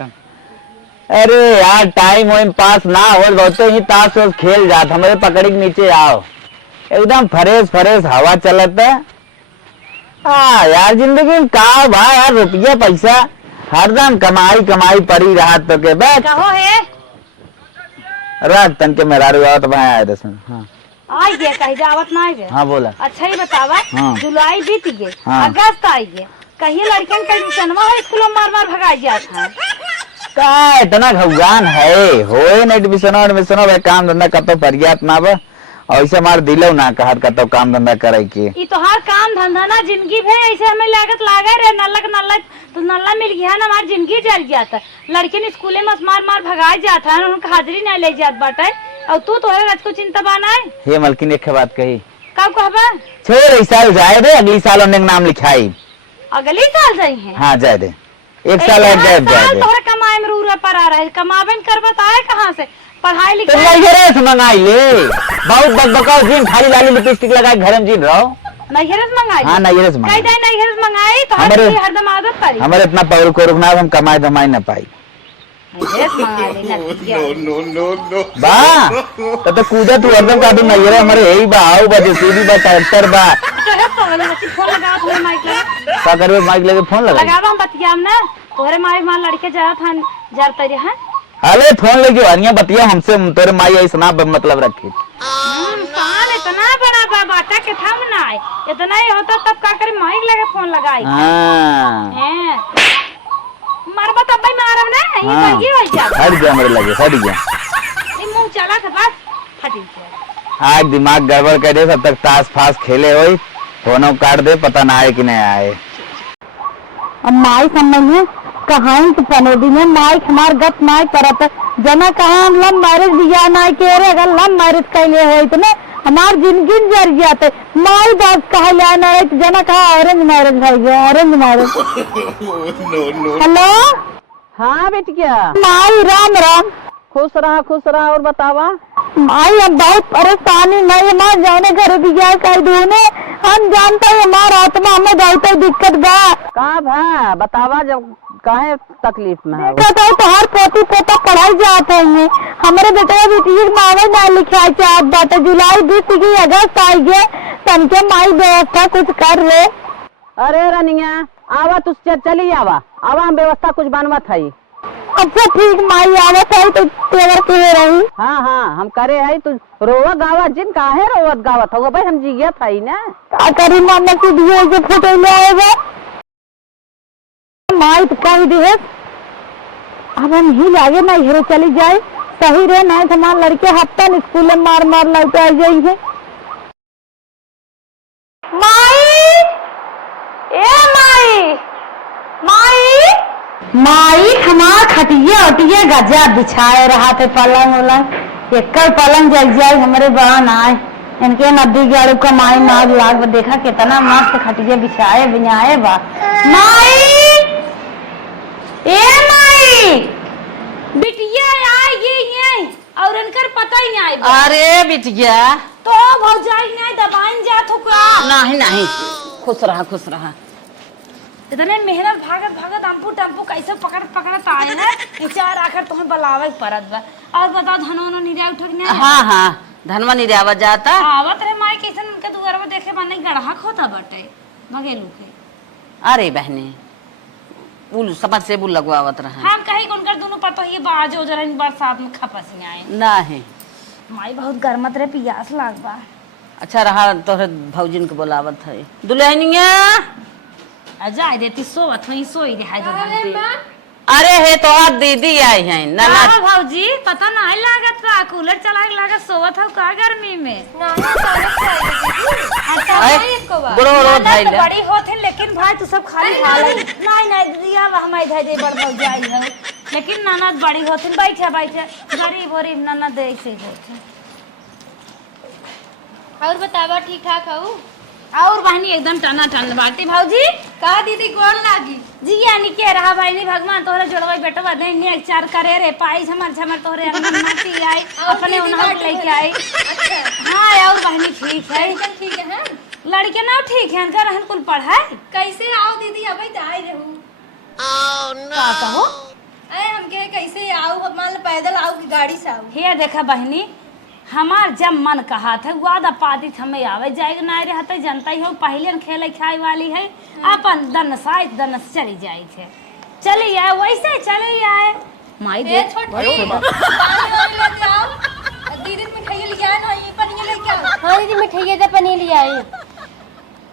अरे यार टाइम वाइम पास ना हो बहुत ही ताश वाश खेल जात हमारे पकड़ी के नीचे आओ एकदम फ्रेश फ्रेश हवा चलत है। हाँ यार जिंदगी में का बा यार रुपया पैसा हरदम कमाई कमाई पड़ी रहा तो के बैठ कहो है रात तन के मेरा रुआ तो भाई आए दस हाँ आई गए कहीं जावत ना आई गए। हाँ बोला अच्छा ही बतावा। हाँ। जुलाई बीत गए। हाँ। अगस्त आई गए कहीं लड़कियों का एडमिशनवा है स्कूल में मार मार भगा जाता है। का इतना घुगान है हो न एडमिशन काम धंधा कतो परियात ना बा ऐसे मार दिलो ना कहर कतो काम धंधा करे के ई तो हर काम धंधा ना जिंदगी भे ऐसे हमें लागत लागे रे नल्ला तो नल्ला मिल गया ना हमारी जिंदगी जल जाता। लड़के ने स्कूले में मार मार भगाए जाता है उनका हाजिरी नहीं ले जात बाटे और तू तोहरे राज को चिंता बाना है। हे मलकिन एक बात कही कब कहबा छोड़ इस साल जाए दे अगली साल उन्हें नाम लिखाई अगली साल जाई है। हाँ जाए दे एक साल और जाए दे तोहरे कमाए में रूरा पर आ रहा है कमाबे करबा तो आए कहां से पढ़ाई तो लिखाई नैहरे मंगाई ले बहुत बकबकाओ जिन खाली लाली लिपस्टिक लगाए घर में जीन रहो नैहरे से मंगाई। हाँ नैहरे से मंगाई कई नैहरे से मंगाई तो हमारे हरदम आदत पड़ी हमारे इतना पौर को रुकना हम कमाई धमाई न पाई नैहरे से मंगा लेना बा तो कूदा तू हरदम का तू नैहरे हमारे यही बा आओ बा जेसीबी बा ट्रैक्टर बा फोन लगा तोरे माइक लगा का करबे माइक लगे फोन लगा लगावा हम बतियाम ना तोरे माई मां लड़के जा था जरते रे हैं। अरे फोन लगे अनिया बतिया हमसे तोरे माई ऐसा मतलब रखी कान इतना बड़ा बाटा के था ना इतना ही होता तब का करे माइक लगे फोन लगाई। हां हैं मरबा तब भाई मारम ना ये लगी हो जा हट गया मेरे लगे हट गया ये मुंह चला था बस फटी गया आज दिमाग गड़बड़ कर दे सब तक ताश फास खेले होई फोनो काट दे पता ना आए कि नहीं आए। अब माई समझ कहाँ तो पनोदी में माई हमार गत माई करत जना कहाँ लव मैरिज दिया ना के रे अगर लव मैरिज कैले हो इतने हमार जिंदगी जर जाते माई बात कहा जाए ना जना कहा ऑरेंज मैरिज है गया ऑरेंज मैरिज। हेलो हाँ बेटिया माई राम राम खुश रहा और बतावा। माई अब बहुत परेशानी नहीं माँ जाने घर दिया कह दूने हम जानते हैं हमारा आत्मा हमें जाते दिक्कत बा का भा बतावा जब काहे तकलीफ में है कहता तो हर पोती पोता पढ़ाई जाते हैं हमारे बेटे बेटी मावे ना लिखा चाहत बाटे जुलाई बीत गई अगस्त आई गए तनके माई व्यवस्था कुछ कर ले। अरे रनिया आवा तू चली आवा हम व्यवस्था कुछ बनवत है। अच्छा ठीक माई आवत है तो तेवर के रही। हाँ हम करे है तू रोवा गावा जिन काहे रोवत गावत होगा भाई हम जिया था ही ना का करी मामा की दिए जो फोटो ले आएगा माई तो कह दे अब हम ही लागे ना हेरो चली जाए सही रहे ना हमारे लड़के हफ्ता स्कूल में मार मार लौट आ जाई है। माई ए माई माई माई हमार खटिया उटिया गजा बिछाए रहा थे पलंग उलंग एक पलंग जग जाए हमारे बहन आए इनके नदी गाड़ू का माई नाग लाग देखा कितना मस्त खटिया बिछाए बिछाए बा। माई ए माई बिटिया आई गई और इनकर पता ही नहीं आई। अरे बिटिया तो भौजाई नहीं दबाइन जात हो का नहीं खुश रहा इतने मेहनत भागत अम्पू टम्पू कैसे पकड़त आए हैं चार आकर तुम्हें बलावे परत बा और बताओ धनों निरा उठक नहीं। हाँ धनवा निरावत जाता आवत रे माई कैसन उनके दुआर में देखे बने गड़हा खोता बटे मगेलू के। अरे बहने बुल समझ से बुल लगवावत रहा हम कहीं उनकर दोनों पतो ये बाज हो जरा बरसात में खपस नहीं आए नहीं माई बहुत गर्मत रे पियास लाग बा। अच्छा रहा तोहरे भौजिन के बोलावत है दुल्हनिया जाए देती सोवत वही सोई रहा है। अरे हे तो आज दीदी आई है ना भौजी पता नहीं लागत बा कूलर चला के लागत सोवत हो का गर्मी में बड़ो भाई बड़ी होते लेकिन भाई तू सब खाली खा ले नहीं दिया हम इधर दे बड़ भौजाई है लेकिन ननद बड़ी होते बैठे गरीब ननद ऐसे होते। और बतावा ठीक ठाक हूँ और बहनी एकदम टना टन बाटी भौजी कहा दीदी कौन लागी जी यानी के रहा बहनी भगवान तोहरे जोड़वा बेटवा देने एक चार करे रे पाई झमर तोहरे नाती आई अपने उन्हों लेके आई। हाँ और बहनी ठीक है ठीक है लड़के ना ठीक है इनका रहन कुल पढ़ाई कैसे आओ दीदी अभी तो आई रहूं का कहो अरे गाड़ी से आऊ। हे देखा बहनी, हमार जब मन कहा था वादा पाती हमें आवे जाएगा ना रहते जनता ही हो पहले खेले खाए वाली है अपन दन चली जाए थे चली आए वैसे चले आए माई ए दे छोटी पानी वाली लेके आओ। दीदी मिठाई लेके आए ना, ये पनीर लेके आओ। हाँ दीदी मिठाई दे पनीर ले आई।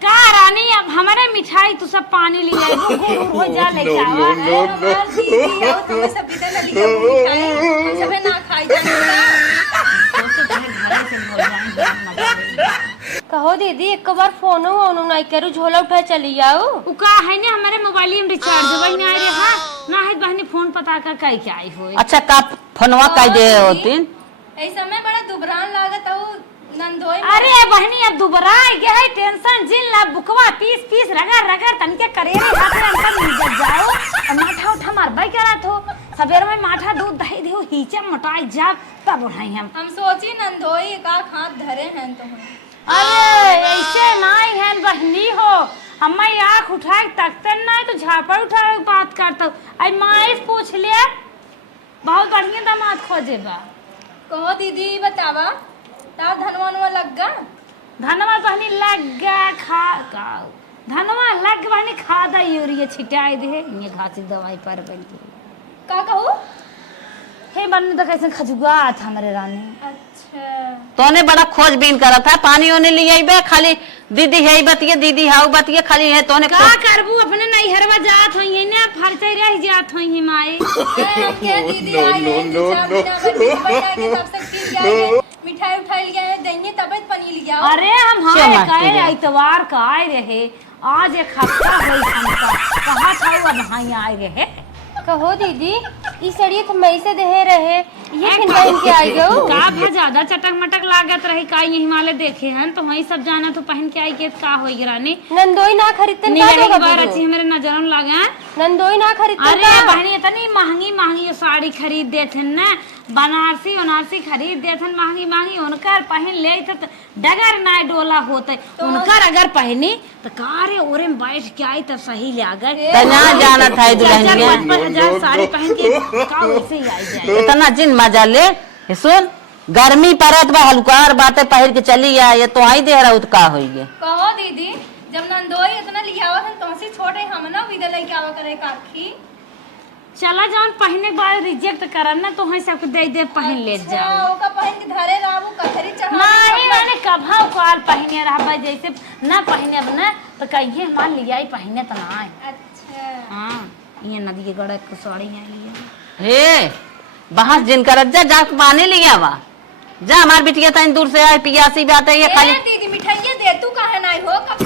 का रानी अब हमारे मिठाई तू सब पानी ले आई हो जा लेके आवा हमार दीदी आओ तुम्हें सब दे ना लिया मिठाई हम सब ना खाई कहो दीदी एक बार फोन वोनो नहीं करू, झोला उठा चली आओ। उ का है ने हमारे मोबाइल में रिचार्ज वही ना रे। हां ना है बहनी फोन पता कर कई क्या आई हो। अच्छा का फोनवा कह दे होतीन ऐ समय बड़ा दुबरान लागत हो नंदोई। अरे बहनी अब दुबरा गया है टेंशन जिन ला बुकवा पीस रगड़ तनके करे रे हाथ में अंकल मिल जाओ और माथा उठा मार बाई करा तो सवेर में माथा दूध दही देओ हीचे मोटाई जा तब उठाई हम सोची नंदोई का हाथ धरे हैं तुम। अरे ऐसे नहीं है बहनी हो हम आँख उठाए तकते नहीं तो झापड़ उठाए बात करता आई माँ पूछ ले बहुत बढ़िया दामाद खोजे बा। कहो दीदी बतावा ता धनवानवा लग गा। धनवा बहनी लग गया खा का धनवा लग बहनी खादा यूरिया छिटाई दे ये घासी दवाई पर बन का कहू हे बन तो कैसे खजुआ था हमारे रानी। अच्छा तोने बड़ा खोजबीन करा था पानी ओने ले आइबे खाली दीदी है बतिए दीदी हाउ बतिए खाली है तोने का करबू अपने नैहरवा जात होई ने फरते रह जात होई माई। हम क्या दीदी आई है तब से पी गए मिठाई उठाई लिया है देंगे तब पनीर लिया। अरे हम हाय कहे इतवार का आए रहे आज एक हफ्ता होई हमका कहा था अब हां आए रहे। कहो दीदी ई सड़िए तो मई से दे रहे ये फिर पहन के आई गो का भा ज्यादा चटक मटक लागत रही का ये हिमालय देखे हैं तो वही सब जाना तो पहन के आई के का होई रानी। नंदोई ना खरीदते नहीं एक बार अच्छी मेरे नजर में लगा नंदोई ना खरीदते। अरे बहनी इतनी महंगी ये साड़ी खरीद देथे न बनारसी खरीद देथन महंगी उनकर पहन ले तो डगर ना डोला होते उनकर अगर पहनी तो कारे ओरे में बैठ के आई तब सही ले अगर तना जाना था दुल्हनिया 50,000 साड़ी पहन के का वैसे ही आई जाए। इतना जिन मजा ले सुन गर्मी परत बा हल्कार बातें पहन के चली आ ये तो आई दे रहा उत का होई गे। कहो दीदी जब नंदोई इतना लियावा था तुमसे छोटे हम ना विदा लेके आवा करे काखी चला जान पहने के बाद रिजेक्ट करन ना तो हम सबको दे पहन ले जाओ ओका पहन के धरे राबू कथरी चढ़ा नहीं मैंने कभा काल पहने रहा जैसे ना पहने ना तो कहिए मान लिया ही पहने तो ना। अच्छा हाँ ये नदी के गड़क को साड़ी आई हे बहास जिन कर जा पानी लिया वा जा हमार बिटिया तन दूर से आए पियासी बात है ये खाली दीदी मिठाई दे तू काहे नहीं हो कब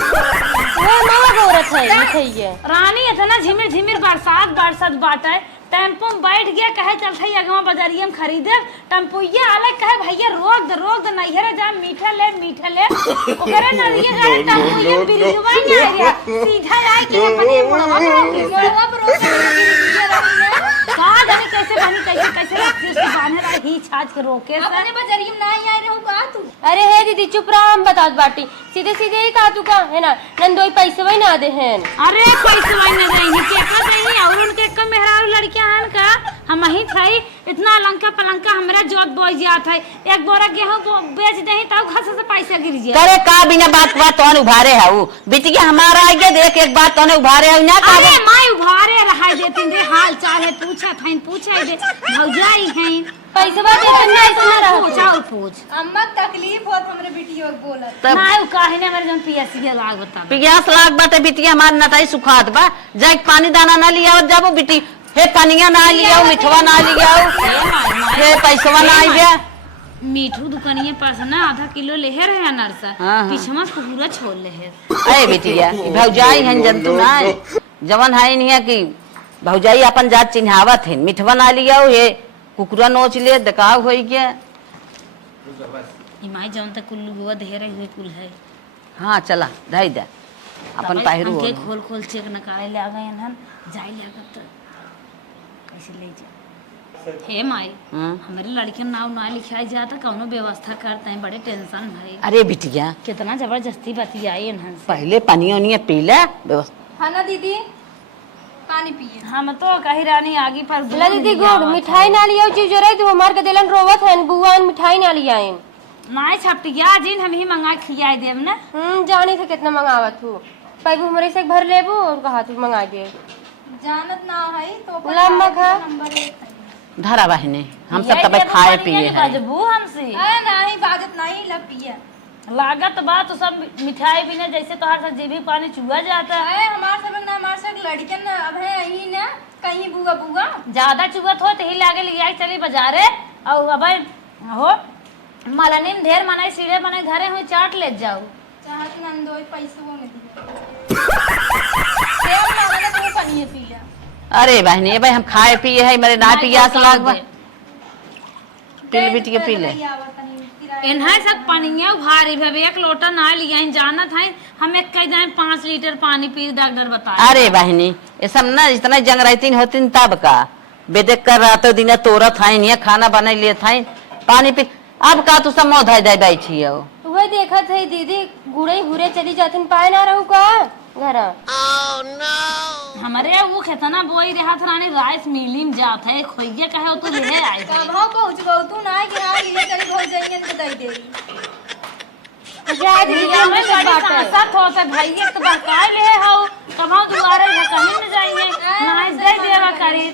वो मां औरत है मिठाई रानी इतना झिमिर बरसात बाटे टेम्पो में बैठ गया कहे चल थई अगवा बाजारिया में खरीदे टेम्पोइया अलग कहे भैया रोक दे नैहरे जा मीठा ले ओकरे नरिये जा टेम्पोइया बिरिजवा नहीं आ गया सीधा जाए के अपने मुड़वा अब रोक का जाने कैसे रखती उसको बांधे रहा ही छाछ के रोके से अपने बाजारिया में नहीं आए रहू का तू। अरे हे दीदी चुप रहा हम बता बाटी सीधे ही कहा तू का है ना नंदोई पैसे वही ना दे हैं। अरे पैसे वही ना देंगे के का देंगे और उनके का मेहरारू लड़कियां हन का हम ही थई इतना लंका पलंका हमरा जोत बोई जात है एक बोरा गेहूं बेच देही तब खस से पैसा गिर जाए। करे का बिना बात तोने उभारे है वो बिटिया हमारा आगे देख एक बात तोने उभारे है ना का अरे माई उभारे रहा देती रे हाल चाल है पूछे दे भौजाई हैं पैसे बात इतना इतना रहा पूछ अम्मा तकलीफ होत हमरे बिटियो के बोलत ना उ काहे ने मेरे जन पियासी लाग बता पियास लाग बाटे बिटिया हमार नटाई सुखात बा जाए पानी दाना ना लिया जाबो बिटी हे पानिया ना लिया मिठवा ना लिया हे पैसवा ना आई गया मीठू दुकानिए पास ना आधा किलो लेहे रहे अनरसा पिछवा पूरा छोड़ लेहे। अरे बिटिया भौजाई हन जंतु ना जवन है नहीं है कि भौजाई अपन जात चिन्हावत है मिठवा ना लिया हे कुकुरा नोच ले दकाव होई गया माई जौन तक कुल्लू हुआ ढेरे हुए कुल है। हाँ चला ढाई दे अपन पाहिरू के खोल चेक नकारे ले आ गए हन जाई लागत कैसे ले जा हे माई हमारे लड़कियों नाव ना लिखाई जाता कौनो व्यवस्था करते हैं बड़े टेंशन भाई। अरे बिटिया कितना जबरदस्ती बतियाई हन पहले पानी ओनिया पी ले हाँ ना दीदी पानी पिए। हम तो कही रानी आगे पर ला दीदी गुड़ मिठाई ना लियो चीज रे तू हमार के देलन रोवत है बुआ मिठाई ना लियाइन। नाई छपटिया जिन हम ही मंगा खियाई देब ना। जानी थे कितना मंगावत हूँ पैबू हमरे से भर लेबू और कहा तू मंगा दे जानत ना है तो लम्मा खा धरा बहने हम सब तब खाए पिए हैं। बजबू हमसे नहीं बाजत नहीं लब पिए लागत बात तो सब मिठाई बिना जैसे तोहार से जीभी पानी चुआ जाता है। है हमार सब ना हमार सब लड़कन अब है यही ना कहीं बुआ बुआ ज्यादा चुगत हो तो ही लागे लिया चली बाजारे और अब हो मलनीम ढेर मनाई सीढ़े मनाई घरे हुई चाट ले जाओ चाहत नंदोई पैसों में दिया सेब मांगा तो पानी पी ले। अरे बहनी भाई हम खाए पिए है मेरे ना पियास लाग पी बिटिया पी ले। इन्हें सब पानिया भारी भे एक लोटा ना लिया जानत है हम एक कह जाए 5 लीटर पानी पी डॉक्टर बता। अरे बहनी ये सब ना इतना जंग रहती होती तब का बेदेख कर रातों दिन तोरत है नहीं खाना बना लिए था पानी पी अब का तू सब मोधा दे बैठी हो वह देखत है दीदी गुड़े घुरे चली जाती पाए ना रहू का घर हमारे वो खेतना बोई रहा था रानी राइस मिली में जात है खोइये कहे तू ले आई कहाँ पहुँच गो तू ना कि हाँ लिए चली बहुत जाएंगे तो दे दे सब हो से भाई तो बकाए ले हो कहाँ दुआरे कहीं न जाएंगे नाइस दे देवा करी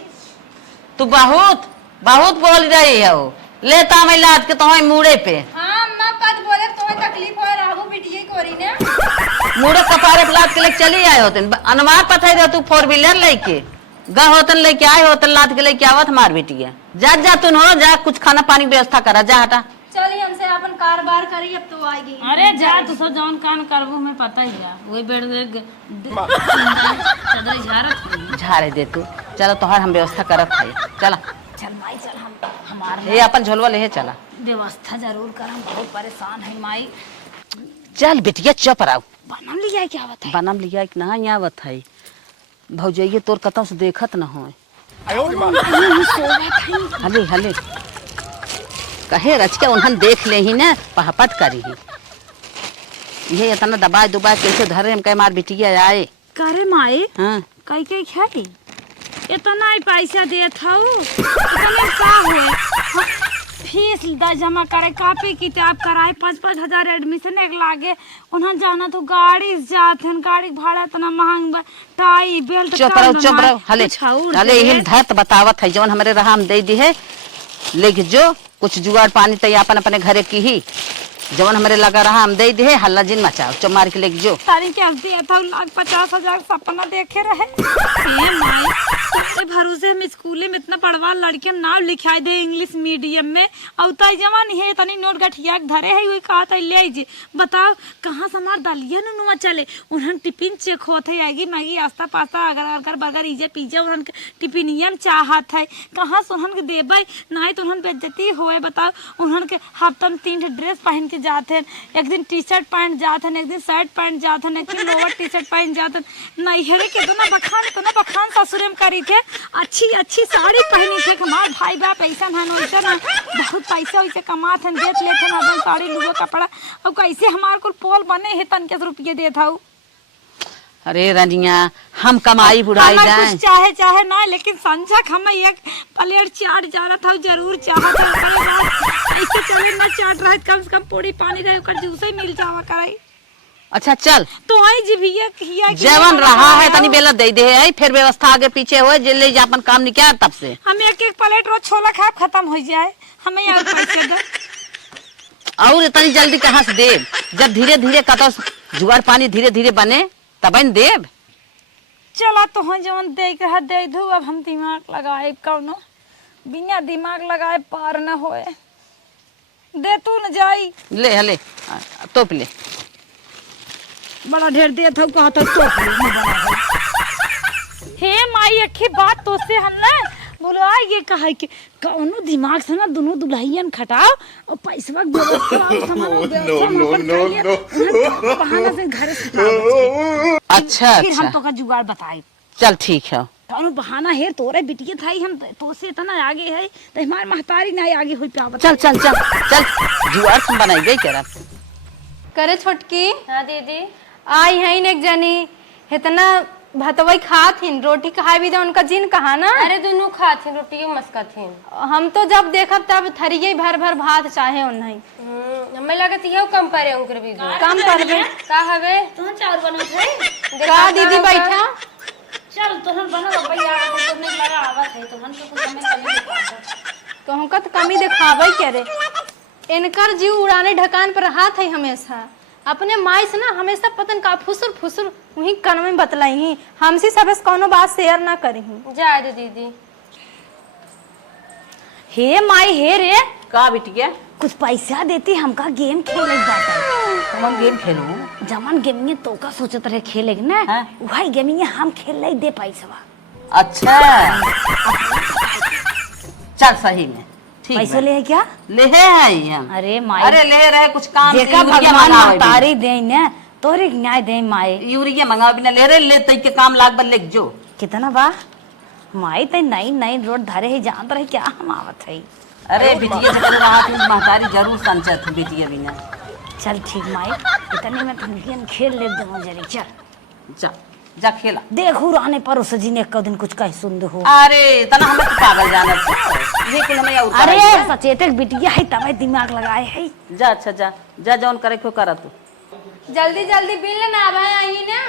तू बहुत बहुत बोल रही हो लेता मैं लाद के तुम्हारे मुड़े पे हाँ माँ पद बोले तुम्हें तकलीफ हो राहु बिटिया कोरी ने मुड़े कपारे पे लाद के लेके चली आए होते अनवार पता है तू 4 व्हीलर लेके गा होतन लेके आए होतन लाद के लेके आवत मार बेटिया जा तुम हो जा कुछ खाना पानी की व्यवस्था करा जा हटा चली हमसे अपन कारोबार करी अब तो आएगी। अरे जा तू सब जौन कान करबू में पता ही जा वही बेड चदर झाड़े दे तू चलो तोहर हम व्यवस्था करत है चला चल माई चल हम हमार ये अपन झोलवा ले चला व्यवस्था जरूर कर हम बहुत परेशान है माई चल बेटिया चुप रहो बनम लिया क्या बता बनम लिया कि ना यहाँ बत है भौजैये तोर कतौ से देखत न हो हले हले कहे रच के उन्हन देख ले ही ना पहपट करी ये इतना दबाए दुबाए कैसे धरे हम कह मार बिटिया आए करे माई हाँ कई कई खाई इतना ही पैसा देत हूँ इतना का हुए फीस जमा करे कापी किताब कराए 5-5 हजार एडमिशन एक लागे उन्हें जाना तो गाड़ी जात हैं गाड़ी भाड़ा इतना महंग टाई बेल्ट चुप रहो हले हले यही धत बतावत है जवन हमारे रहा हम दे दी है लेके जो कुछ जुगाड़ पानी तय अपन अपने घरे की ही जवन हमारे लगा रहा हम दे दे हल्ला जिन मचाओ चुप मार के लेके जो तारी क्या दिया था 50,000 सपना देखे रहे माई तुम्हारे भरोसे हम स्कूल में इतना पढ़वा लड़कियां नाम लिखाई दे इंग्लिश मीडियम में और तय जवान है तनी नोट गठिया धरे है वही कहा था ले आइए बताओ कहाँ से हमार दलिया नुआ चले उन्हें टिफिन चेक होते आएगी मैगी आस्ता पास्ता अगर बर्गर इजे पिज्जा उन्हें टिफिनियम चाहत है कहाँ से उन्हें देबै नहीं तो उन्हें बेइज्जती होए बताओ उन्हें के हफ्ता में 3 ड्रेस पहन के जाते हैं एक दिन टी शर्ट पहन जाते हैं एक दिन शर्ट पहन जाते हैं एक दिन लोअर टी शर्ट पहन जाते हैं नहीं हेरे के तो ना बखान ससुरे में करी थे अच्छी साड़ी पहनी थे हमारे भाई बाप ऐसा है वैसा ना बहुत पैसा वैसे कमाते हैं देख लेते हैं अपन साड़ी लुगा कपड़ा और कैसे हमारे को पोल बने है तन के रुपये देता हूँ अरे रनिया हम कमाई बुढ़ाई जाए चाहे ना लेकिन संजक हम एक प्लेट चाट जाना था जरूर चाहत ऐसे चले ना चाट रहा कम से कम पूरी पानी रहे कर जूस ही मिल जावा कराई अच्छा चल तो आई जी भैया किया जेवन रहा है तनी बेला दे दे है फिर व्यवस्था आगे पीछे हो जिले अपन काम निकाल तब से हम एक प्लेट रोज छोला खाए खत्म हो जाए हमें यार पैसे दो और इतनी जल्दी कहाँ से देव जब धीरे धीरे कतो जुगाड़ पानी धीरे धीरे बने तब देव चला तो हम जवन देख रहा दे दू अब हम दिमाग लगाए कौनो बिना दिमाग लगाए पार न होए दे तू न जाई ले हले तोप ले बड़ा ढेर दे था कहा था तोप ले हे माई अखी बात तो से हम ना बोलो आ ये कहा कि कौनो दिमाग से ना दोनों दुल्हन खटाओ और पैसा बहाना से घर से अच्छा फिर हम तो का जुगाड़ बताए चल ठीक है कौनो बहाना है तोरे बिटिया था हम तो से इतना आगे है तो हमारे महतारी ना आगे हुई प्या चल चल चल चल जुगाड़ तुम बनाई गई करा करे छोटकी हाँ दीदी आई है एक जनी इतना भतवई खाथिन रोटी खाए भी दे उनका जिन कहा ना। अरे दोनों खाथिन रोटी मस्का थिन। हम तो जब देखब तब थरिये भर भर भात चाहे नहीं। हमें लगत है कम पारे उनकर भी कम करबे का हवे तू चाउर बनत है का दीदी बैठा। चल तोहन बना भैया तो नहीं लगा आवत है तोहन तो कुछ हमें कमी दिखाता कहूं का तो कमी दिखावे के रे। इनकर जीव उड़ाने ढकान पर हाथ है हमेशा। अपने माई से ना हमेशा पतन का फुसुर फुसुर वही कन में बतलाई हमसी सबे कोनो बात शेयर ना करी। जा दे दीदी। हे माई हे रे का बिटिया कुछ पैसा देती हमका गेम खेले जाता हम गेम खेलू जमन गेमिंग तो का सोचत रहे खेले ना हाँ? वही गेमिंग हम खेल ले दे पैसा। अच्छा चल सही में ठीक पैसा बा। ले है क्या ले है हम। अरे माई अरे ले रहे कुछ काम से जेका यूरिया भगवान मंगावे महतारी दे ने तोरे न्याय दे माई। यूरिया मंगावे बिना ले रहे ले तई के काम लाग बल लेक जो। कितना बा माई ते नई नई रोड धरे है जानत रहे क्या हम आवत है। अरे बिटिया जब रहा थी महतारी जरूर संचत थी बिटिया बिना। चल ठीक माई इतने में तुम गेम खेल ले दो जरी चल जा जा खेला। देखू रहने पर उस जी ने एक दिन कुछ कहीं सुन दो। अरे तना हमें तो पागल जाना ये कुल में उतार अरे सचेतक बिटिया है तब दिमाग लगाए है। जा अच्छा जा जा जौन करे को करा तू। जल्दी जल्दी बिल ना आवे आई ना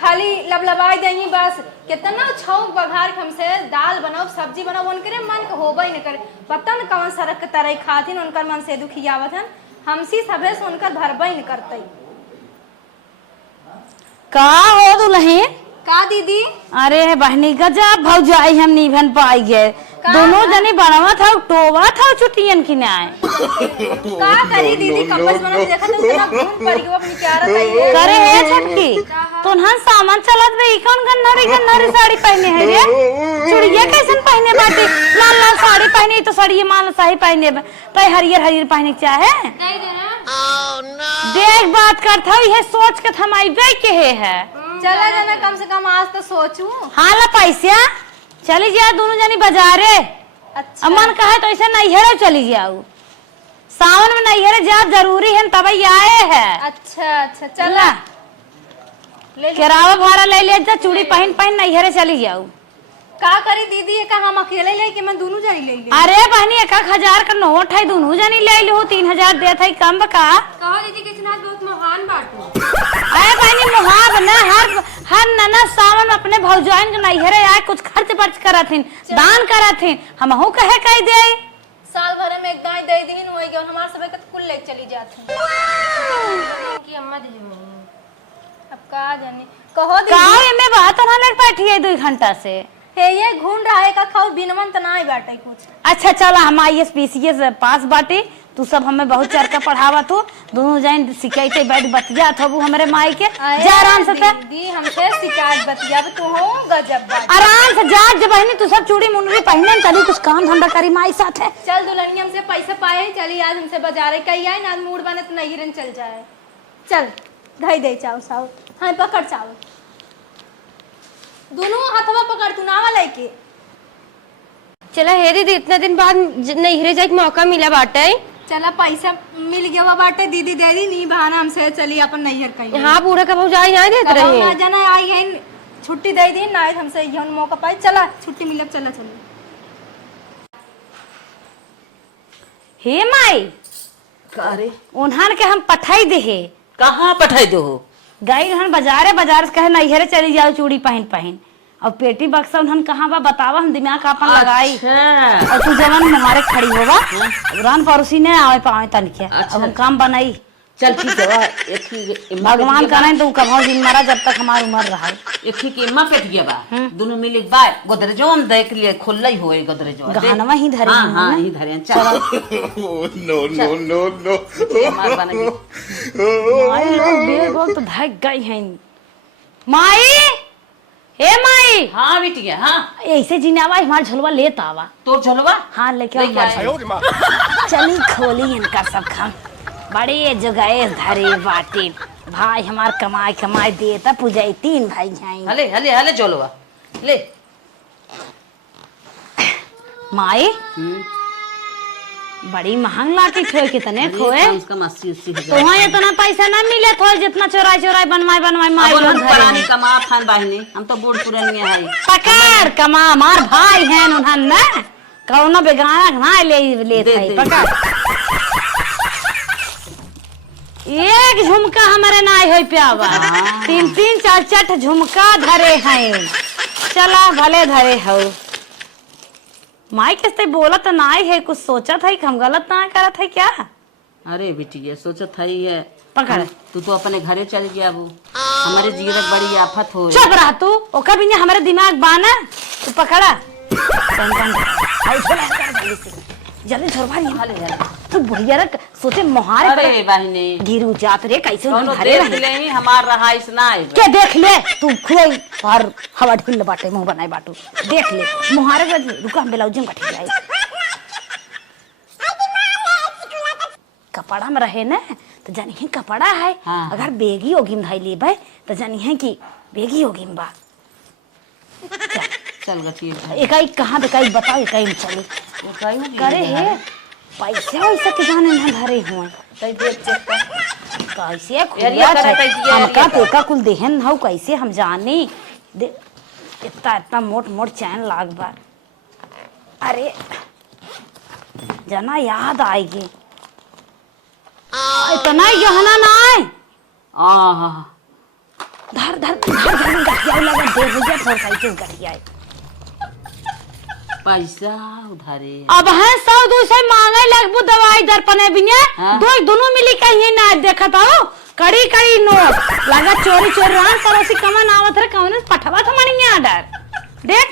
खाली लबलबाई देही बस। कितना छौक बघार हमसे दाल बनाओ सब्जी बनाओ उनकरे मन के होबे न करे। पता न कौन सड़क के तरह खाथिन उनकर मन से दुखियावत हन हमसी सबे से उनकर भरबे न करतई। का हो दुल्हन का दीदी अरे बहनी गजब भौजाई हम निभन पाई गए दोनों जने बनवा था टोवा था छुट्टियन की ना का करी दीदी कपल बना देखा तो इतना घूम पड़ गयो अपनी प्यारा तई करे है छटकी तोहन सामान चलत बे कौन गन्नरी साड़ी पहने है रे चुड़िया कैसन पहने बाटी लाल लाल साड़ी पहने तो साड़ी मान सही पहने तो हरियर हरियर पहने चाहे नहीं देना देख बात करता ये सोच के थमाइबे के है चला जाना कम से कम आज तो सोचू। हाँ ला पैसा चली जा दोनों जनी बाजारे। अच्छा अमन कहे तो ऐसे नैहरे चली जाऊ सावन में नैहरे जा जरूरी है तब आए है। अच्छा अच्छा चला ले किराया भाड़ा ले ले जा चूड़ी पहन पहन नैहरे चली जाऊ। का करी दीदी ये का हम अकेले ले के मैं दोनों जनी ले ले। अरे बहनी 1000 का नोट है दोनों जनी ले लो 3000 देत है कम का। कहो दीदी किसी नाथ बहुत महान बाटू। अरे बहनी मुहाब ना हर नना सावन अपने भौजाइन के नैहरे आए कुछ खर्च पर्च करथिन दान करथिन हमहू कहे कह दे साल भर में एक दाई दे दिन होई गयो हमार सबे के कुल ले चली जात है की अम्मा दे अब का जाने कहो दीदी गाँव में बात ना लग बैठी है 2 घंटा से हे ये घूम रहा है का खाओ बिनवन त ना ही बाटे कुछ। अच्छा चला हम IAS PCS पास बाटे तू सब हमें बहुत चरका पढ़ावा तू दोनों जाइन शिकायत बैठ बतिया थबू हमारे माई के जा आराम से दीदी हमसे शिकायत बतिया तू हो गजब बात। आराम से जा जब बहनी तू सब चूड़ी मुंडरी पहने चली कुछ काम धंधा करी माई साथ है। चल दुल्हनी हमसे पैसे पाए चली आज हमसे बाजारे कही आए ना मूड बने तो नहीं रन चल जाए। चल धई दे चाव साव हाँ पकड़ चावल दोनों हाथवा पकड़ तू नावा लेके चला हे दीदी इतना दिन बाद नैहरे जाए मौका मिला बाटे। चला पैसा मिल गया बाटे दीदी दे दी नहीं बहाना हमसे चली अपन नैहर कहीं। हाँ बूढ़े का भौजाई नहीं देते रहे ना जाना आई है छुट्टी दे दी ना हमसे यौन मौका पाए चला छुट्टी मिलब चला चलो। हे माई अरे उन्हान के हम पठाई दे है कहाँ पठाई दो हो गई हन बाजार से कहे नैहरे चली जाओ चूड़ी पहन पहन और पेटी बक्सा उन्हन कहाँ बा बतावा हम दिमाग अपन लगाई अच्छा और तू जवन मुहारे खड़ी होगा रान पड़ोसी ने आवे पावे तनके अच्छा। अब हम काम बनाई चल ठीक है एक ही भगवान करे तो कभो दिन मरा जब तक हमारी उम्र रहा एक ही के इम्मा पेट गया बा दोनों मिले बा गोदरेजो हम देख लिए खुल्ला ही होए गोदरेजो गहनवा ही धरे हां हैं हां ना। ही धरे चल no. मार बन गई माई लोग बेगोल तो धक गई हैं माई हे माई हां बिटिया हां ऐसे जिनावा हमार झलवा लेत आवा तो झलवा हाँ लेके लेके आवा आए। चली खोली इनका सब खान बड़े जगह धरे बाटे भाई हमार कमाई कमाई देता पूजाई 3 भाई हैं हले हले हले झलवा ले माई बड़ी महंग लाठी खोए कितने खोए कम से कम 80-80 तो वहाँ इतना पैसा ना मिले थो जितना चोराई चोराई बनवाई माई लोग घरे पुरानी में। कमा खान बहनी हम तो बूढ़ पुरानिया है। पकड़ कमा मार भाई हैं उन्हन ना कौनो बेगाना ना ले दे। पकड़ एक झुमका हमारे नाई हो प्यावा 3-3 4-4 झुमका धरे हैं चला भले धरे हो माई किसते बोलत नाई है कुछ सोचा था कि हम गलत ना करत है क्या अरे बिटिया सोचत है पकड़ तू तो अपने घरे चल गया वो हमारे जीवन बड़ी आफत हो चुप रहा तू ओकर भी हमारे दिमाग बाना तू पकड़ा जल्दी झोरवा नहीं वाले यार तू बुढ़िया रे सोचे मोहारे अरे बहनी गिरू जात रे कैसे उन दोनों घरे देख रहे ले हमार रहा इसना है के देख ले तू खुले और हवा ढिल बाटे मुंह बनाए बाटू देख ले मोहारे के रुका हम ब्लाउज में कट जाए कपड़ा में रहे ना तो जानी है कपड़ा है हाँ। अगर बेगी होगी में धाई ले भाई तो जानी है कि बेगी होगी में बा चल गती इकाई कहाँ बेकाई बताओ इकाई में चली करे है पैसे वैसे के जाने ना धरे हुए कैसे खुलिया हमका तेका कुल देहन हौ कैसे हम जानी इतना इतना मोट मोट चैन लाग बार अरे जना याद आएगी इतना गहना ना आए धर धर धर धर गठिया लगा दे भैया थोड़ा कैसे गठिया पैसा उधारे अब है 100-200 मांगे लगबू दवाई दर्पणे बिने हाँ? दोनों मिली कहीं ना देखत हो कड़ी कड़ी नोट लगा चोरी चोरी रान पड़ोसी कमन आवत रे कौन पठवा तो मणिया डर देख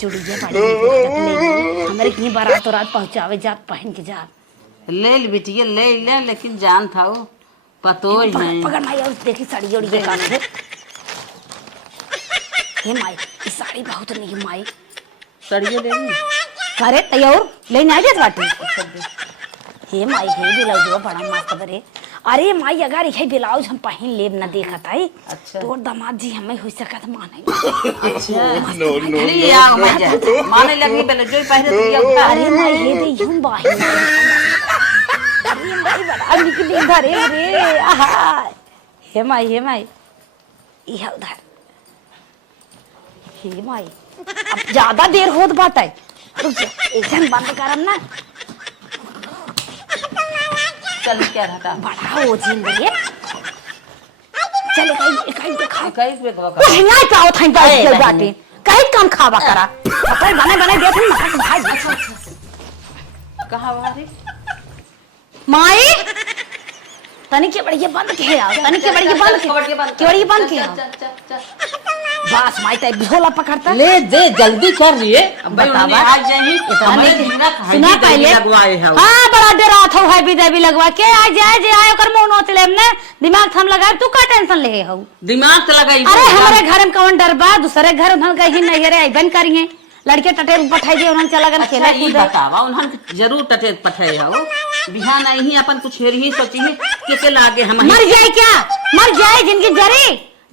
चुड़िया बड़ी हमरे की बारात रात पहुंचावे जात पहन के जात ले बिटिया ले लेकिन जान था वो पतो ही नहीं पकड़ माई और देखी साड़ी जोड़ी के कान से हे माई ई साड़ी बहुत नहीं माई सड़िए ले ली अरे तैयार ले नहीं जात बाटी हे माई हे ब्लाउज बड़ा मस्त बरे अरे माई अगर ये ब्लाउज हम पहन लेब ना देखत है अच्छा तोर दामाद जी हमें हो सकत माने अच्छा ले आओ मैं जा माने लगी पहले जो पहले दिया उठा अरे माई हे दे यूं बाही अरे माई बड़ा निकली धरे रे आहा हे माई यह उधर हे माई अब ज्यादा देर होत बात है रुक जा एकदम बंद करम ना चल क्या रहता बड़ा हो जिन रे चल कहीं दिखा कहीं पे कब नहीं पाओ थाई पाओ के बाटे कहीं कम खावा करा अपन बने देख ना भाई कहां वारी माई तनी के बड़ी बंद के आओ तनी के बड़ी बंद के आओ बस माई तय भोला पकड़ता ले दे जल्दी कर लिए अब बतावा। आज जाही हमारे जीना सुना पहले लगवाए है हां बड़ा देर रात हो है भी लगवा के आ जाए जे आए ओकर मुंह नोच लेम ने दिमाग थम लगा तू का टेंशन ले हो दिमाग तो लगाई अरे हमारे घर में कौन डर बा दूसरे घर में कहीं नहीं रे बन करिए लड़के टटेर पठाई दे उन्हन चला गन खेले ई बतावा उन्हन जरूर टटे पठाए हो बिहान नहीं अपन कुछ हेर ही सोची है के लागे हम मर जाए क्या मर जाए जिनकी जरी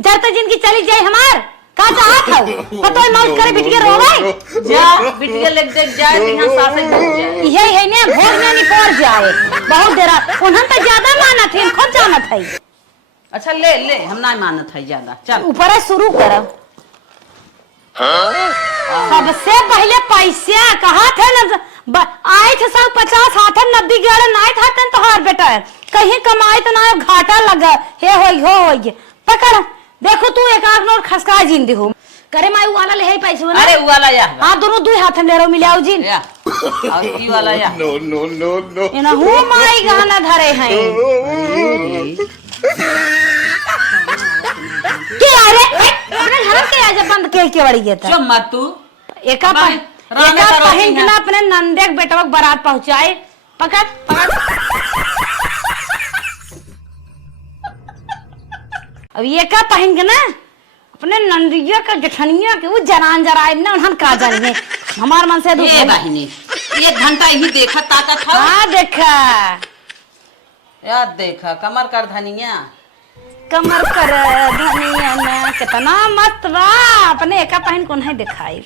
जरते जिनकी चली जाए हमार का चाहत हो पतो ही मौत करे बिटिया रोवे जा बिटिया लग देख जाए बिहान सासे डूब जाए यही है ने भोग में निकोर जाए बहुत देर उन्हन तो ज्यादा मानत है खुद जानत है अच्छा ले हम ना मानत है ज्यादा चल ऊपर है शुरू करब सबसे पहले पैसा कहा थे ना आए थे 150 हाथ 90 11 नाई था तो हार बेटा कहीं कमाए तो ना घाटा लगा हे हो पकड़ देखो तू एक आंख नोट खसका जिंदी हो करे माई वाला ले है पैसे ना अरे वाला या हां दोनों दो हाथ में ले रो मिलाओ जिन या और ई वाला या No. ये ना हूं माई गाना धरे हैं के अरे अपने घर के आज बंद के बड़ी गया था जो मत तू एका पहन के ना अपने नंदे के बेटवा के बारात पहुंचाए पकड़ अब ये का पहन के ना अपने नंदिया का जठनिया के वो जनान जराए ना उन्हन का जाने हमार मन से ये बहिनी 1 घंटा ही देखा ताकत था हां देखा याद देखा कमर कर धनिया कमर कर धनिया ना कितना मस्त बा अपने एका पहन को नहीं दिखाई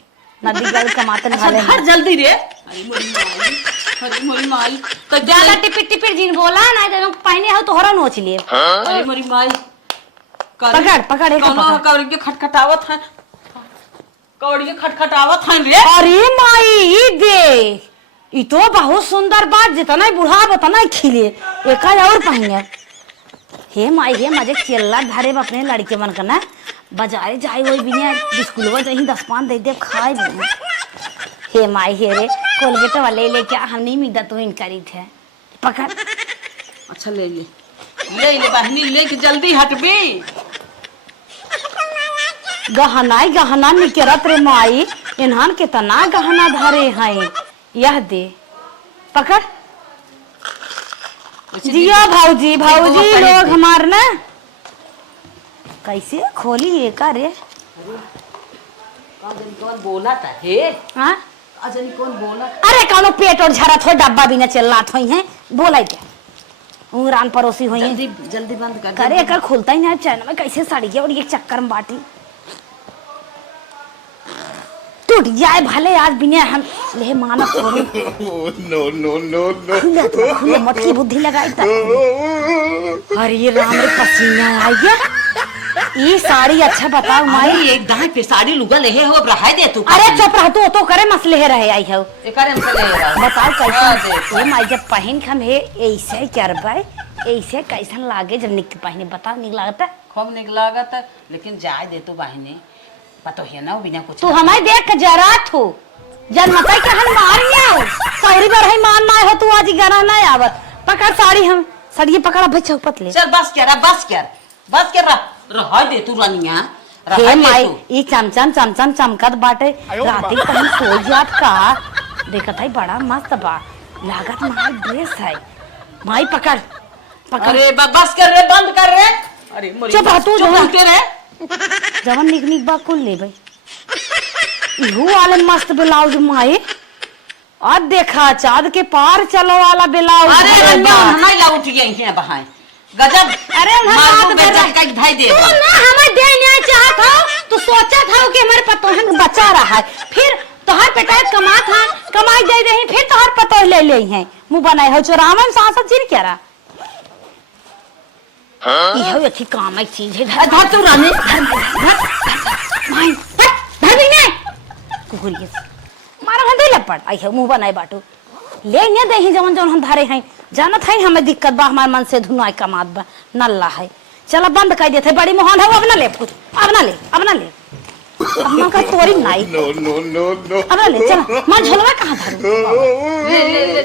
नदी गल कमातन भाले अच्छा घर जल्दी रे। अरे मोरी माई तो ज्यादा टिपिर टिपिर जिन बोला ना तो पहने हो तोहरा नोच लिए। अरे मोरी माई पकड़ पकड़ एक कौनो पकड़। कौड़ी के खटखटावत है, कौड़ी के खटखटावत है रे। अरे माई ई देख, ई तो बहुत सुंदर बात, जितना ही बुढ़ा उतना ही खिले, एक और पहने। हे माई हे मजे चिल्ला धरे अपने लड़के मन का ना बाजारे जाए वही बिना स्कूलवा जाही 10-5 दे दे खाए बने। हे माई हे रे कोलगेट वाले लेके हम नहीं मिलता तो इनकारी थे। पकड़ अच्छा ले ले बहनी लेके जल्दी हटबी। गहना गहना निकरत रे माई, इन्हान कितना गहना धरे हैं, यह दे पकड़। जिया भाऊजी भाऊजी लोग हमार ना कैसे खोली ये का रे। कौन बोला था हे? हाँ अजनी कौन बोला? अरे कौनो पेट और झरा थो डब्बा भी न चिल्लात होई है, बोला क्या उंगरान परोसी होई है। जल्दी बंद कर। करे कर खुलता ही नहीं चैन में, कैसे सड़ गया और ये चक्कर में बाटी टूट जाए भले आज बिना हम ले माना खोली। खुले मटकी बुद्धि लगाई तक। अरे राम रे पसीना आ गया। ये साड़ी अच्छा बताओ माई। एक दाई पे साड़ी लुगा लेहे हो रहा दे तू। अरे चुप रह तू, तो करे मसले रहे आई हो। एकरे में ले रहा। बताओ कैसे ये माई जब पहन खम है ऐसे करबे, ऐसे कैसन लागे जब निक पहने, बताओ निक लागता। खूब निक लागत, लेकिन जाए दे तू बहनी, पतो है ना बिना कुछ। तू हमें देख के जरा थू जनमताई के हम मारिया सौरी बार है मान ना हो, तू आज गरा ना आवत। पकड़ साड़ी, हम साड़ी पकड़ा भाई चौपत ले। चल बस कर रहा दे तू रानिया। हे माई ई चमचम चमकत बाटे, राती कहीं सो जात का देखत है, बड़ा मस्त बा लागत। माई ड्रेस है माई, पकड़ पकड़। अरे बस कर रे, बंद कर रे। अरे मोरी चुप तू बोलते रे। जवन निक बा कुल ले भाई। इहू वाले मस्त ब्लाउज माई, और देखा चाँद के पार चलो वाला ब्लाउज। अरे हमारी ला उठ गई है बहाए गजब। अरे मारू बेचत का धाई दे। तू ना हमें देने चाहत हो, तू सोचा था कि हमारे पतोहन बचा रहा है, फिर तोहर पेटाए कमाई दे रही, फिर तोहर पतोह ले ले हैं मुंह बनाए हो चोरावन सांसद चिर क्या रहा। यह अच्छी काम है चीज है। धर तू रानी, धर भी नहीं कुकुरिए मारा हम दे लपट आई है मुंह बनाए बाटू ले ने दे ही जवन जवन हम धारे हैं। जानत है हमें दिक्कत बा, हमारे मन से धुनाई कमात बा नल्ला है। चला बंद कर देते, बड़ी मोहन है, अब ना ले कुछ, अब ना ले अब का तोरी नाई अब ना ले। चला मां झोलवा कहां धरू, ले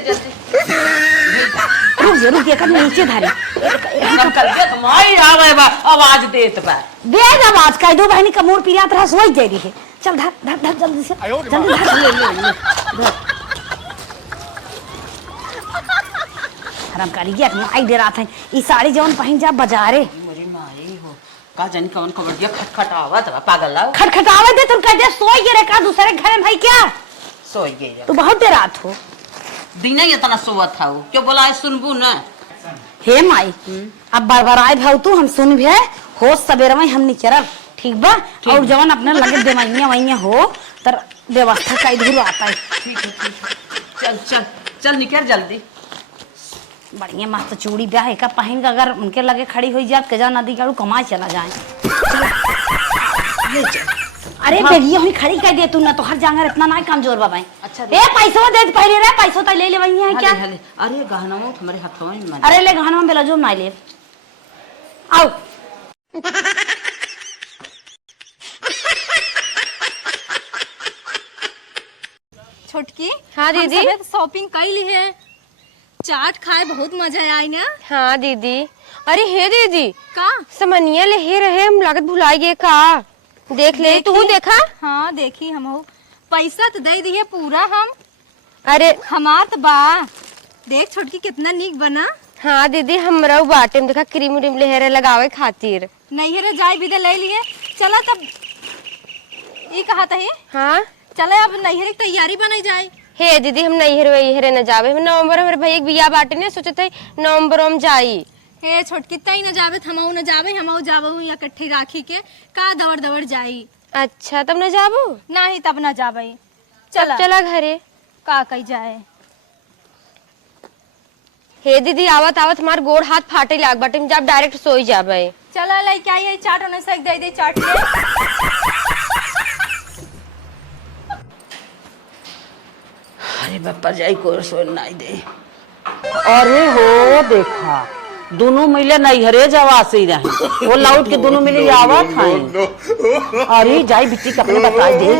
जल्दी रुक कर नीचे धारी कर दे तुम्हारी आवे बा आवाज देत बा। बेज आवाज कह दो बहनी कमोर पियात रहा सोई दे रही है। चल धर जल्दी से, जल्दी धर। हराम काली गया आई दे रहा था ई साड़ी जवन पहन जा बाजारे। मोरी माई हो का जानी कौन खबर दिया खटखटावत बा पागल लाओ। खटखटावे दे तुम कह दे सोई गिरे का दूसरे घर में भाई क्या सोई गई तू बहुत देर रात हो। दिन ही इतना सोवत था क्यों बोला है सुनबू ना। हे माई अब बरबराए भाव तू हम सुन भी हो सवेरे में हम निकरब ठीक बा, और जवन अपने लगे देवाइया वैया हो तर व्यवस्था का इधर आता है। ठीक है चल निकल जल्दी। बढ़िया मस्त चूड़ी ब्याह का पहन का अगर उनके लगे खड़ी हुई जात के जा नदी गाड़ू कमाए चला जाए। अरे बेगिया हुई खड़ी कर दे तू ना, तो हर जांगर इतना ना कमजोर बाबा। अच्छा ए पैसो दे पहले रे, पैसो तो ले ले वही है क्या। अरे गहना हमारे हाथों में। अरे ले गहना में बेला जो ना ले आओ। छोटकी हाँ दीदी। शॉपिंग कर ली है, चाट खाए बहुत मजा आई ना। हाँ दीदी। अरे हे दीदी का समनिया ले हे रहे, हम लागत भुलाई गए का। देख ले तू देखा। हाँ देखी हम हो, पैसा तो दे दिए पूरा हम। अरे हमार तो बा देख छोटकी कितना नीक बना। हाँ दीदी हमरा बाटे में देखा क्रीम उरीम ले रहे लगावे खातिर। नहीं रे जाए भी ले लिए। चला तब ये कहा था ही। हाँ चले अब नैहर की तैयारी बनाई जाए। हे दीदी हम नैहर न जावे, हम नवंबर हमारे भैया बिया बाटे ने सोचे थे नवंबर में जाई। हे छोटकी तई न जावे, हमहू न जावे, हमहू जाबहू इकट्ठी राखी के का दवर दवर जाई। अच्छा तब न जाबू। नहीं तब न जावे। चला घरे। का कही जाए। हे दीदी आवत आवत हमार गोड़ हाथ फाटे लाग बाटे, जब डायरेक्ट सोई जाबे। चला लाई क्या ये चाट होने से दे दे चाट ले। अरे बापा जाई को सो नहीं दे। अरे हो देखा दोनों मिले नहीं हरे जवा से ही रहे वो लाउट के दोनों मिले आवत हैं। अरे जाई बिट्टी कपड़े बता दे।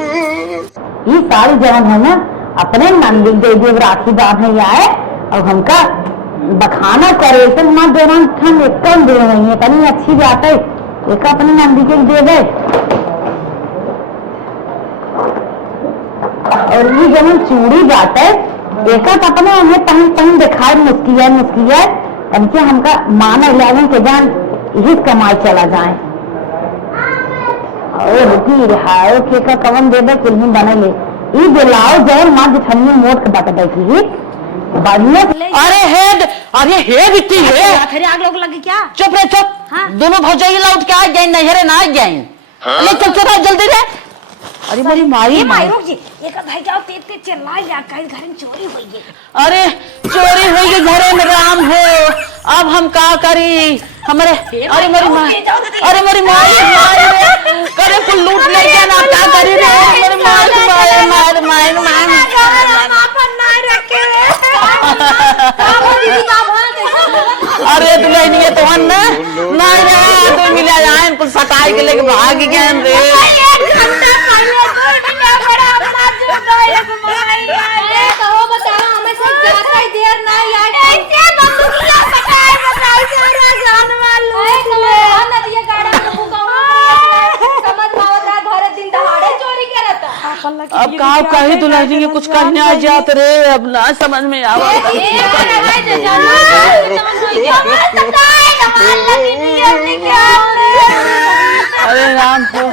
ये सारी जवन है ना अपने नंदी दे दे राखी बांधने आए और हमका बखाना करे तो हमारे देवान हम एक कम दे रही है कहीं अच्छी बात है एक अपने नंदी के दे दे। और ये जवन चूड़ी बात है एक अपने हमें पहन पहन दिखाए मुस्किया तनिके हमका माना लागे के जान यही कमाई चला जाए। और रुकी रिहायो के का कवन दे दे कुल्ही बने ले ई दिलाओ जाए मां जिठन्नी मोट के बता दे की बढ़िया। अरे हे बिट्टी हे फिर आग लोग लगे क्या? चुप रे चुप। हाँ? दोनों भौजाई लाउट के आ गए नहीं हरे ना आ गए। ले चल चल जल्दी रे। अरे मेरी माई माई रुक जी एक भाई जाओ तेज तेज चिल्ला जा कहीं घर में चोरी हुई है। अरे चोरी हुई है घरे में राम हो अब हम का करी हमारे। अरे मेरी माँ अरे मेरी माई करे कुल लूट ले गया ना क्या करी रे मेरी माई माई माई माई अरे तू नहीं है तो ना नहीं रे तो मिला जाए कुल सटाई के लेके भाग गए रे। अब कहा कही दुल्हन के कुछ कहने आ जाते रे अब ना समझ में आवा। अरे राम हो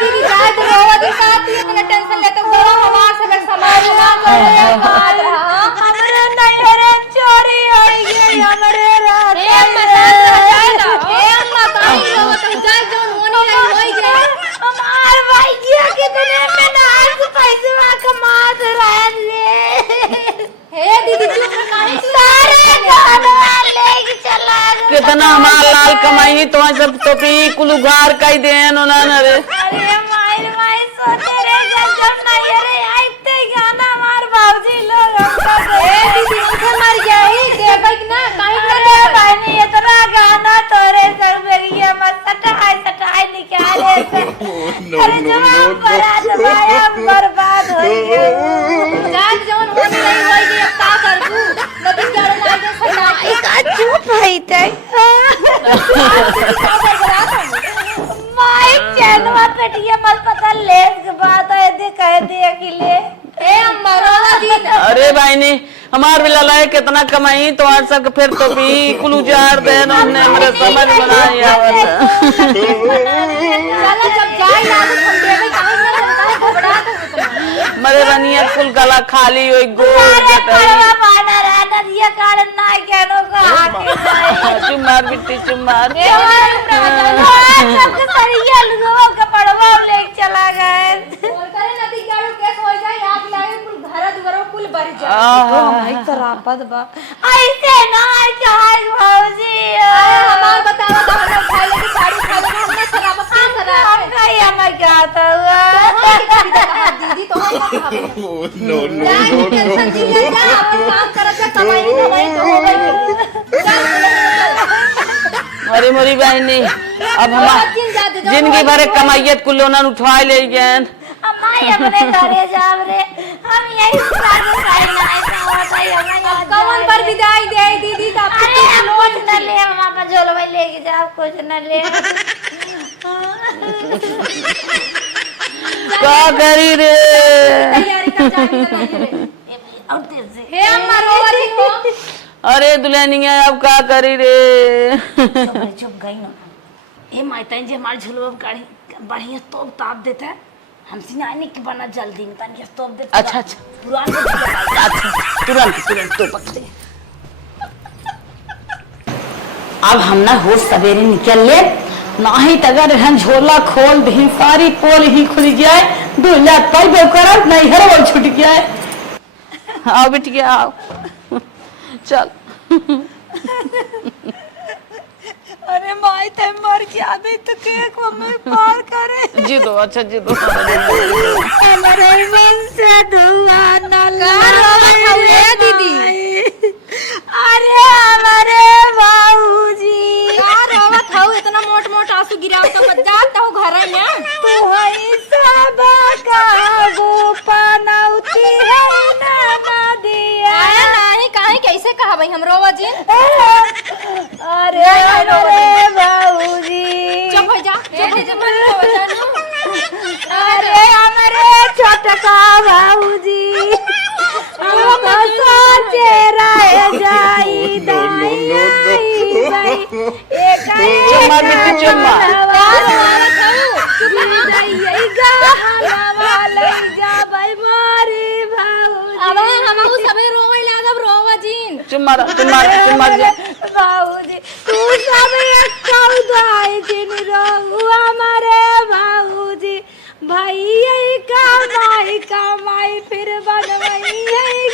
दीदी जाए तो रोवा दी साथ ही इतना टेंशन लेते हो हमार से मैं समाज ना करे बात रहा हमरे नहीं रे चोरी होई गई हमरे रात ए माता ही रोवा तो जाए जोन होनी नहीं होई गई हमार भाई जी कितने में ना पैसे कमात रहे। हे दीदी चुप कहानी सारे गाना लेके चला कितना हमारा लाल कमाई तो सब तो पी कुलुगार कई देन उन्होंने रे। अरे माई सोते रे जब नहीं रे आइते गाना मार बाबूजी लोग दीदी उनसे मर गया ही दे भाई ना कहीं ना अरे भाई नहीं इतना गाना तोरे सर बेरिया मत सटाई निकाले अरे जवाब बड़ा दबाया बर्बाद हो गया जान जोन होनी नहीं होई अब का करबू नदी क्या ना जे सटाई का चुप है ते माई चैनवा पेटिया मत पता लेस के बात है दे कह दे अकेले ए अम्मा रोवा दी अरे भाई ने हमार भी लला है कितना कमाई तो आज सब फिर तो भी कुल उजाड़ देन हमने मेरे समझ बनाई आवत। चला जब जाए ना तो हम देवे कहीं ना चलता है घबरा कर मरे रनिया कुल गला खाली होई गोल अरे जटाई परवा पाना रहना ये कारण ना केनो का आके चुमार बिट्टी चुमार सब सरिया लोगों का पड़वा ले चला गए बोल करे नदी गाड़ू केस हो जाए आग लागे कुल घर दुआर कुल बर जाए भाई तरापत बा ऐसे ना चाहे भौजी हमार बतावा तो हम खाए लेके साड़ी खा लेके हमने शराब पी शराब कहीं हमें क्या हुआ दीदी तो नो टेंशन दी ले जा अपन काम करत जा कमाई तो हो गई। अरे मोरी बहनी अब हम जिंदगी भर कमाइयत कुल उन्होंने उठवा ले गए अम्मा अपने घरे जाव रे हम यही साथ खाई ना ऐसा होता है हमें कौन पर विदाई दे दीदी का अरे हम कुछ न ले मामा पर झोल भाई लेके जाओ कुछ न ले क्या करी रे तैयारी कर जाने रे और तेज से हे अम्मा रोवा दी हो अरे दुल्हनिया अब क्या करी रे। चुप गई ना ए मायता जी हमारे झुलवा गाड़ी बढ़िया तोप ताप देता है हमसे ना आने की बना जल्दी में तन तोप देता अच्छा अच्छा पुराना अच्छा तुरंत तो पकड़े। अब हम ना हो सवेरे निकल ले नहीं तो अगर हम झोला खोल दी सारी पोल ही खुल जाए दूल्हा पाई बेकरार नहीं है वो छूट गया है। आओ बिटिया आओ चल। अरे माई ते मर गया अभी तो केक मम्मी पार करे। जी दो अच्छा जी दो। हमारे मन से धुआं न दीदी अरे हमारे बाबूजी रोवत हूँ इतना मोट मोट आंसू गिरा तो जाता हूँ घर में। तू हई सब का पनौती है ना दिया नहीं काहे कैसे कहा भाई हम रोवा जी। अरे हमारे बाबूजी चुप हो जा अरे हमारे छोटका बाबूजी हमको सोचे रह जाई चुम्मा बिट्टी चुम्मा। अब हम सबे रोवे लागब रोवा जी। चुम्मा चुम्मा चुम्मा। बाबूजी तू सब दिन रहू हमारे बाबूजी भैया कमाई फिर बनवई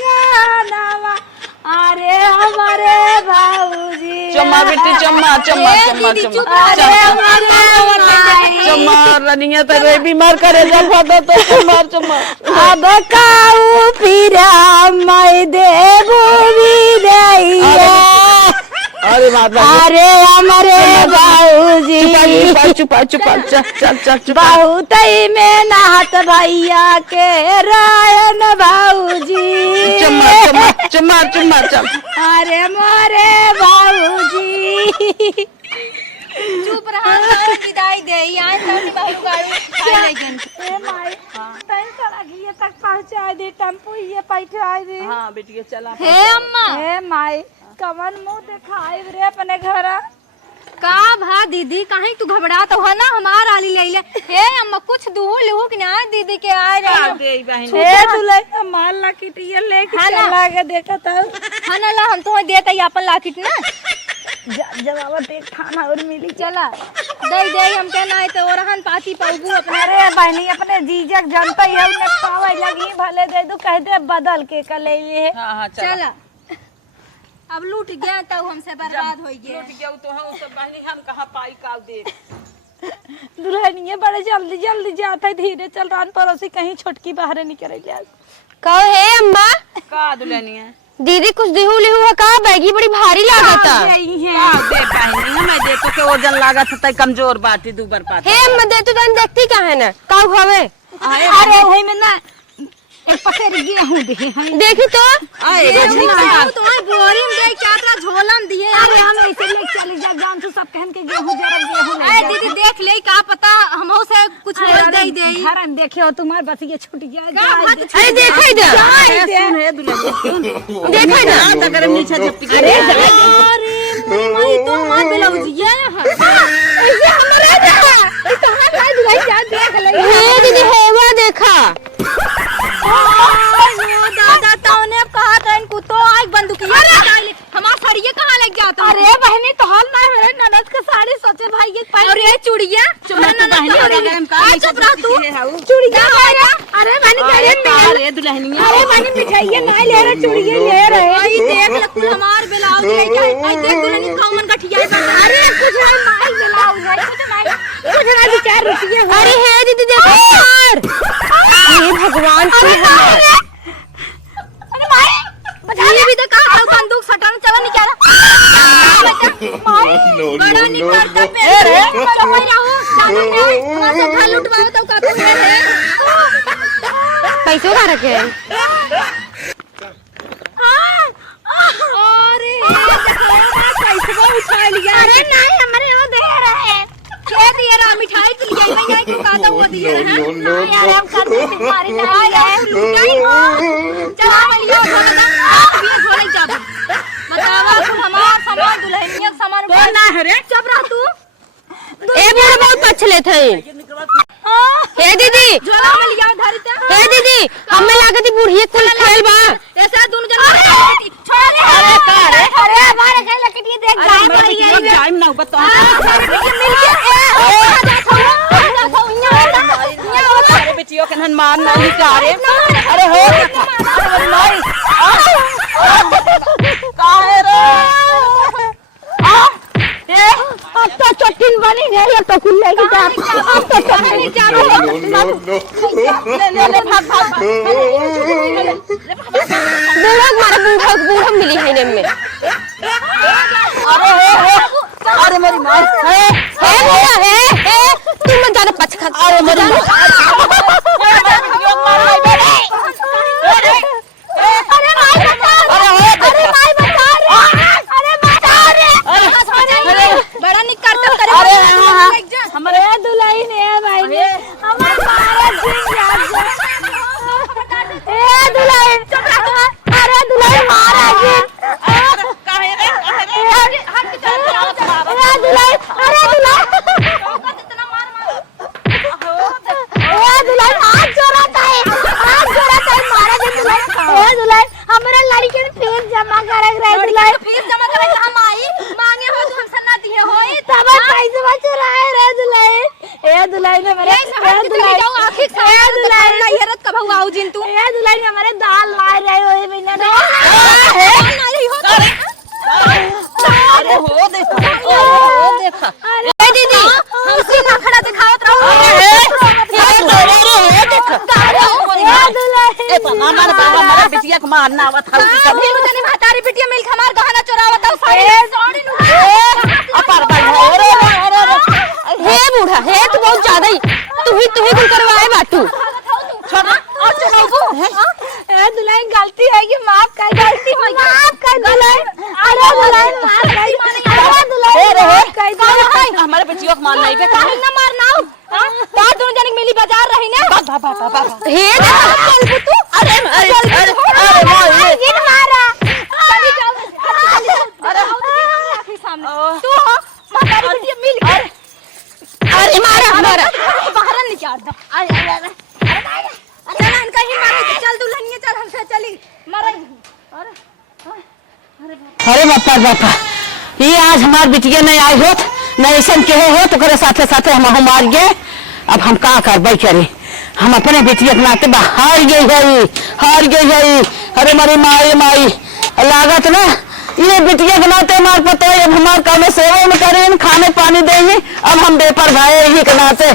गाना। अरे हमारे बाबूजी चुम्मा बिट्टी चुम्मा चुम्मा चुम्मा चुम्मा। अरे हमारे चुम्मा रनिया तो रे बीमार करे जब फाटा तो चुम्मा चुम्मा। अब काऊ फिर मैं देबू विदैया। अरे माता अरे हमारे बाबूजी चुपा चुपा चल चल चल चुपा। बहुत ही में नाहत भैया के रायन बाबूजी। चुम्मा चुम्मा चुम्मा चुम्मा चल। अरे मोरे बाबूजी चुप रहा विदाई दे आए तनी बाहु गाड़ी खाई लेकिन ए माई टाइम चला गई तक पहुंचा दे टेम्पो ये बैठा दे। हाँ बिटिया चला। हे अम्मा ए माई कवन मुंह दिखाई रे अपने घर। का भा दीदी काहे तू घबरात हो ना हमार आली ले ले। हे अम्मा कुछ दूह लेहू कि ना दीदी के आ रहे दे बहन। ए दुल्हन माल लाकिट ये लेके चला के देखा था खाना ला हम तो देता ही अपन लाकिट ना जवाब एक खाना और मिली। चला दे हम कहना है तो ओरहन पाती पाऊगू अपने। अरे बहनी अपने जीजक जनता है उन्हें पावे लगी भले दे दू कह दे बदल के कले ये। हाँ हाँ चला अब लूट गया तो हमसे बर्बाद हो गया। लूट गया तो हम सब बहनी हम कहाँ पाई काल दे। दुल्हनिया बड़े जल्दी जल्दी जाता है धीरे चल रान पड़ोसी कहीं छोटकी बाहर निकल जाए। कहो हे अम्मा का दुल्हनिया दीदी कुछ देहू लेहू है का बैगी बड़ी भारी लागत का दे बहनी हमें दे तो के वजन लागत है कमजोर बाटी दूबर पाती। हे अम्मा दे तू तन देखती का है ना का हवे। अरे वही में ना एक पसेरी गेहूं दे देखी तो तुम्हारे बोरी में दे क्या तेरा झोलम दिए। अरे हम ऐसे ले चली जा गांव से सब कहन के गेहूं जरा गेहूं ले अरे दीदी देख ले का पता हमहू से कुछ हो दे दे। घर में देखियो तुम्हारे बस ये छूट गया। अरे देखो इधर सुन हे दुल्हनिया सुन देखो इधर अगर नीचे झपटी अरे मई तो हमार ब्लाउजिया है ऐसे हमारे जा कहां जाए दुल्हन जा देख ले। हे दीदी हेवा देखा दादा तौने कहा था इनको तो आग बंदूकिया हमार सड़िए कहाँ लग जाता। अरे बहनी तो हाल ना मेरे ननद के साड़ी सोचे भाई ये और ये चूड़िया चुप रह तू चूड़िया अरे बहनी अरे दुल्हनिया अरे बहनी मिठाई नहीं ले रहे चूड़िया ले रहे। आई देख ले तू हमार ब्लाउज लेके आई देख दुल्हन कौन गठिया अरे कुछ नहीं माई ब्लाउज है कुछ ना 4 रुपये। अरे हे दीदी देखो यार हे भगवान की है। अरे माई ये भी तो कहा था बंदूक सटाने चला नहीं क्या बड़ा नहीं करता पे चलो रहो जाने नहीं वहां से घर लुटवाओ तो का तू है पैसे का रखे अरे पैसा उठा लिया। अरे नहीं हमारे वो दे रहे क्या दिया रा मिठाई के लिए मैं यही को कहता वो दिया है यार हम करते तुम्हारी नहीं चला लियो ये झोले जा बतावा तू हमार सामान दुल्हनिया के सामान तो ना हरे चुप रह तू ए बड़ा बहुत पछले थे। हे दीदी झोला में लिया धरी ते हे दीदी हमें लागत बुढ़िए कुल खेल बा ऐसा दोनों जन छोड़ अरे का अरे हमारे कहीं लकड़ी देख गाय मर गई टाइम ना बता मिल के बेटियों कन्हन मार नहीं का रे अरे हो अरे माई काहे रे ए अब तो चट्टिन बनी है ये तो खुल लेगी जा अब तो चट्टिन जा ले भाग भाग बूढ़ा मारा बूढ़ा मिली है ने में अरे मेरी माँ है बूढ़ा है तू मत जाना पछखा अरे मेरी बड़ा निक करतब करे हमारे दुल्हन है भाई ने हमार मारा झिंग ए दुल्हन अरे दुल्हन मारा झिंग काहे रे अरे दुल्हन अरे दुल्हन हाथ जोड़ता है मारा झिंग दुल्हन ए दुल्हन हमारे लड़के ने फीस जमा कर रहे दुल्हन फीस जमा करे हम आई मांगे हो तो हमसे ना दिए होई तब पैसे बच रहा है रे दुल्हन ए दुल्हन ने मेरे जाओ आखिर से दुल्हन ना हेरत कब हुआ जिन तू ए दुल्हन हमारे दाल ला रहे हो ये महीना ने नहीं हो अरे हो देखा अरे दीदी हमसे ना खड़ा दिखावत रहो हमारा बिटिया को मारना आवत हल्दी कभी जाने भातारी बिटिया मिल हमार गहना चोरावत हो साड़ी अपर भाई हे बूढ़ा है तू बहुत ज्यादा ही तू ही कुल करवाए बाटू ए दुल्हन गलती है कि माफ कर गलती हो माफ कर दुल्हन अरे दुल्हन माफ कर अरे दुल्हन माफ कर दुल्हन हमारे बिटिया को मारना ही बे काहे ना मारना हो का दोनों जने मिली बाजार रही ना हे चल तू अरे अरे ये मारा चली जाओ अरे आखिर सामने तू हो भातारी बिटिया मिल के अरे मारा बाहर निकाल दो अरे चल इनका ही मारे चल दुल्हनिया चल हमसे चली मारे अरे बापा ये आज हमार बिटिया नहीं आई होत न ऐसा कहे हो तो करे साथे साथे हम मार गए अब हम का करबे करे हम अपने बिटिया के नाते हार गई है अरे मारी माई लागत ना ये बिटिया के नाते हमार पता है अब हमार काम सेवा में करें खाने पानी देंगे अब हम बेपर भाई यही के नाते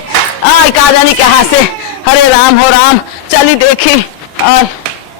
आय का जानी कहाँ से हरे राम हो राम चली देखी और